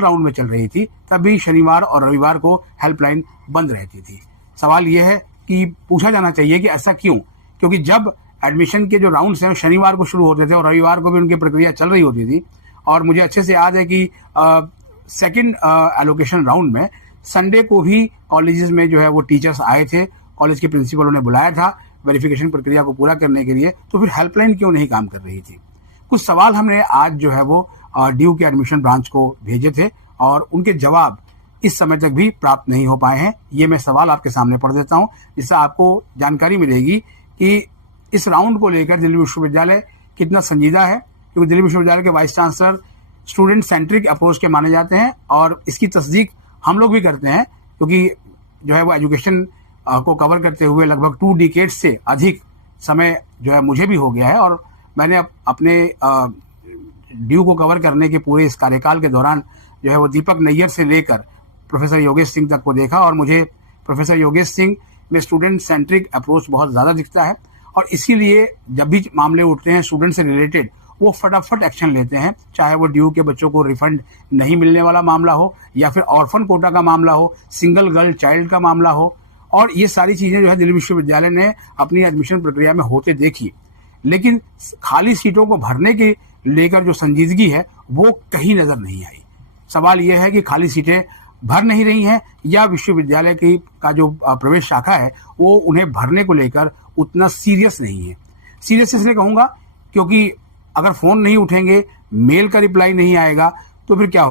Round में चल रही थी तब भी शनिवार और रविवार को हेल्पलाइन बंद रहती थी। सवाल यह है कि पूछा जाना चाहिए कि ऐसा क्यों, क्योंकि जब एडमिशन के जो राउंड्स हैं शनिवार को शुरू होते थे और रविवार को भी उनकी प्रक्रिया चल रही होती थी। और मुझे अच्छे से याद है कि सेकंड एलोकेशन राउंड में संडे को भी कॉलेजेस में जो है वो टीचर्स आए थे, कॉलेज के प्रिंसिपलों ने बुलाया था वेरिफिकेशन प्रक्रिया को पूरा करने के लिए, तो फिर हेल्पलाइन क्यों नहीं काम कर रही थी। कुछ सवाल हमने आज जो है वो ड्यू के एडमिशन ब्रांच को भेजे थे और उनके जवाब इस समय तक भी प्राप्त नहीं हो पाए हैं। ये मैं सवाल आपके सामने पढ़ देता हूं, जिससे आपको जानकारी मिलेगी कि इस राउंड को लेकर दिल्ली विश्वविद्यालय कितना संजीदा है, क्योंकि दिल्ली विश्वविद्यालय के vice chancellor student centric approach के माने जाते हैं और इसकी तस्दीक हम लोग भी करते हैं, क्योंकि जो है वो एजुकेशन को कवर करते हुए लगभग 2 डिकेड से अधिक समय जो है मुझे भी हो गया है। और मैंने अपने ड्यू को कवर करने के पूरे इस कार्यकाल के दौरान जो है वो दीपक नैयर से लेकर प्रोफेसर योगेश सिंह तक को देखा और मुझे प्रोफेसर योगेश सिंह में स्टूडेंट सेंट्रिक अप्रोच बहुत ज़्यादा दिखता है। और इसीलिए जब भी मामले उठते हैं स्टूडेंट से रिलेटेड, वो फटाफट एक्शन लेते हैं, चाहे वो ड्यू के बच्चों को रिफंड नहीं मिलने वाला मामला हो या फिर ऑर्फन कोटा का मामला हो, सिंगल गर्ल चाइल्ड का मामला हो। और ये सारी चीज़ें जो है दिल्ली विश्वविद्यालय ने अपनी एडमिशन प्रक्रिया में होते देखी। लेकिन खाली सीटों को भरने के लेकर जो संजीदगी है वो कहीं नजर नहीं आई। सवाल यह है कि खाली सीटें भर नहीं रही हैं या विश्वविद्यालय की का जो प्रवेश शाखा है वो उन्हें भरने को लेकर उतना सीरियस नहीं है। सीरियस इसलिए कहूंगा क्योंकि अगर फोन नहीं उठेंगे, मेल का रिप्लाई नहीं आएगा, तो फिर क्या